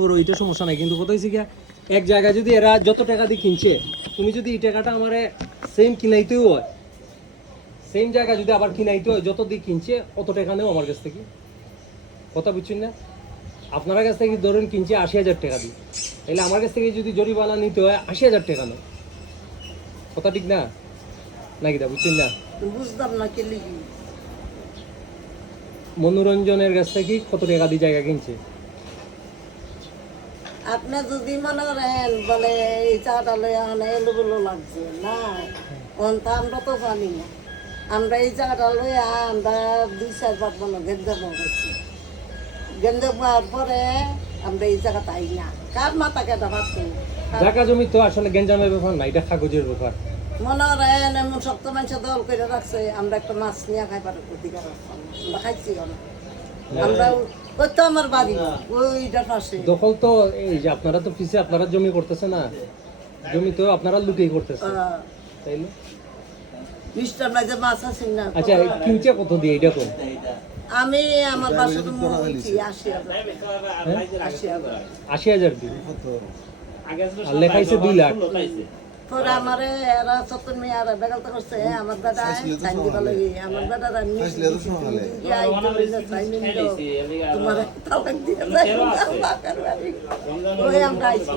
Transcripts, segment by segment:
করো, এটা সমস্যা নাই, কিন্তু কথা হচ্ছে কি এক জায়গায় যদি এরা যত টাকা দিয়ে কিনছে, তুমি যদি এই টাকাটা আমার সেম কিনাইতেও হয়, সেম জায়গা যদি আবার কিনাইতে হয়, যত দিয়ে কিনছে অত টাকা নেও আমার কাছ থেকে। কথা বুঝছেন না? আপনার কাছ থেকে ধরুন কিনছে ৮০,০০০ টাকা দিয়ে, তাহলে আমার কাছ থেকে যদি জরিমানা নিতে হয় ৮০,০০০ টাকা নেও। কথা ঠিক না নাকি? দা বুঝছেন না? বুঝতাম না কে লিখি। মনোরঞ্জনের কাছ থেকে কত টাকা দিয়ে জায়গা কিনছে? আপনি যদি মনে করেন বলে এই চাটা লয়ে এলোগুলো লাগছে না, তা আমরা তো জানি না। আমরা এই জায়গাটা লইয়া আমরা ২-৪ বার মনে গেঞ্জা বলছি, গেঞ্জা পাওয়ার পরে আমরা এই জায়গাটা আই না। কার মাথা কেটা ভাবছে? জায়গা জমি তো আসলে গেঞ্জামের ব্যাপার না, এটা কাগজের ব্যাপার। মনে করেন এমন শক্ত মানুষের দল করে রাখছে, আমরা একটা মাছ নিয়ে খাইবার অধিকার আছে, আমরা খাইছি না। আমরা ওই তো আমার বাড়ি ওইটার পাশে দখল তো এই যে আপনারা তো পিছে আপনারা জমি করতেছে না, জমি তো আপনারা লুটেই করতেছে, তাইলে মিস্টার না যে মাছ আছে না। আচ্ছা কিনছে কত দিয়ে এটা কোন? আমি আমার বাসাতে মনে ৮০,০০০। ৮০,০০০ দিয়ে আর লেখাইছে ২ লাখ। পরে আমারে এরা চত্বর মেয়ে আর বেগালতে করছে আমার দাদা চাইন দিবা লাগি, আমার দাদা রান্নি তোমার তালাক দিয়ে যায় ওই আমরা আইছি।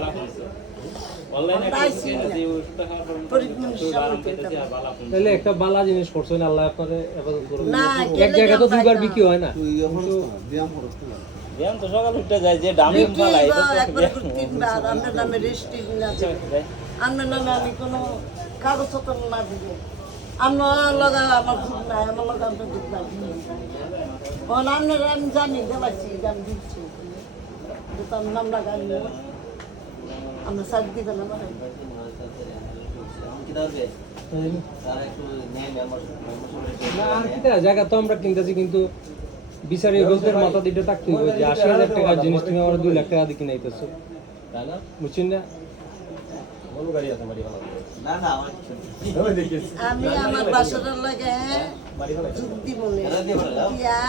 তাহলে একটা বালা জিনিস করছেন, আল্লাহ আপনারে হেফাজত করুন। না, এক জায়গা তো দুইবার বিক্রি হয় না। ব্যায়াম তো সকাল উঠতে যায় যে দামি মালা এটা তো একবার তিনবার আমার নামে রেজিস্ট্রি না দিলে, আমার নামে আমি কোনো কাগজপত্র না দিব, আমার লগা আমার দুধ নাই, আমার লগা আমার দুধ নাই। আপনার আমি জানি দেবাইছি, আমি দিচ্ছি, কিন্তু আমি নাম লাগাই আমরা সাইড দিবেন আমার না, আর কি তা, জায়গা তো আমরা কিনতেছি, কিন্তু বিচারি গল্পের মাথা দিতে থাকতে হবে যে ৮০,০০০ টাকার জিনিস তুমি আমার ২ লাখ টাকা দিয়ে কিনাইতেছো, বুঝছেন না? আমি আমার বাসরের লাগে যুক্তি বলে দিয়া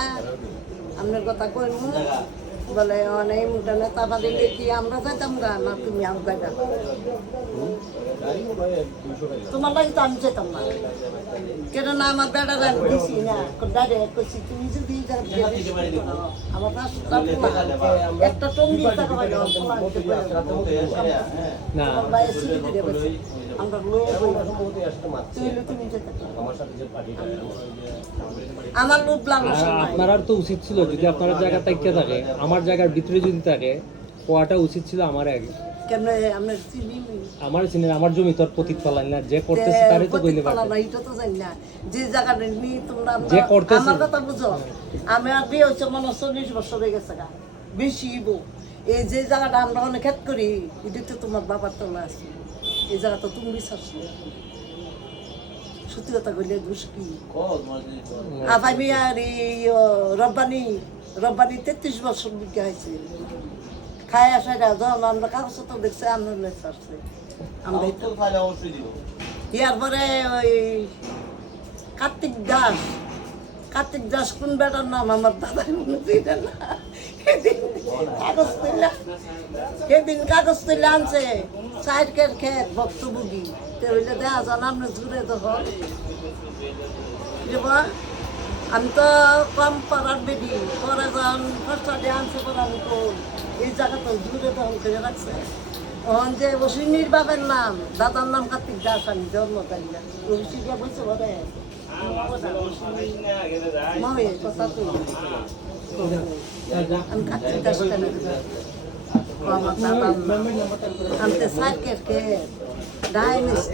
আপনার কথা কইব বলে অনেক মোটা নেতা বাড়িলে কি আমরা যাইতাম গা না তুমি আমরা যাইতাম, তোমার লাগে তো আমি যেতাম না, কেন না আমার বেড়া রান দিছি না ডাইরেক্ট কইছি তুমি যদি আমার একটা টঙ্গি টাকা পাই না আমরা তুমি আমার লোভ লাগলো। আপনার তো উচিত ছিল যদি আপনার জায়গা তাইকে থাকে, আমার জায়গার ভিতরে যদি থাকে কোয়াটা উচিত ছিল আমার আগে। কেন আমরা চিনি আমার চিনে আমার জমি তোর প্রতীক ফেলাই না, যে করতেছে তারই তো কইলে পারে। এটা তো জানি না যে জায়গাটা নি তোমরা যে করতেছে আমার কথা বুঝো, আমি আর বিয়ে হচ্ছে মনে ৪০ বছর হয়ে গেছে গা বেশি ইবো। এই যে জায়গাটা আমরা অনেক খেত করি এটা তো তোমার বাবার তোলা আছে, এই জায়গাটা তুমি বিশ্বাস সত্যি কথা কইলে ঘুষ কি আমি আর রব্বানি ৩৩ বছর বিজ্ঞা হয়েছে খাই আসা যখন আমরা কাগজ তো দেখছি আমরা আসছে আমরা ইয়ার পরে ওই কার্তিক দাস কোন বেটার নাম আমার দাদার মনে ছিল না, সেদিন কাগজ তুলে আনছে সাইডকের খেত ভক্তভোগী হইলে দেখা যান আমরা ঘুরে তখন আমি তো কম পাড়ার বেবি পরে যখন ফার্স্টে আনছে পরে আমি তো এই জায়গাটা ঘুরে তখন করে রাখছে। তখন যে অশ্বিনীর বাবার নাম দাদার নাম কার্তিক দাস, আমি জন্ম তাই না অশ্বিনী গিয়ে বলছে বলে কথা তো আমি কার্তিক দাস কেন আমার দাদার নাম আনতে সাইকের খেত ডাইনিস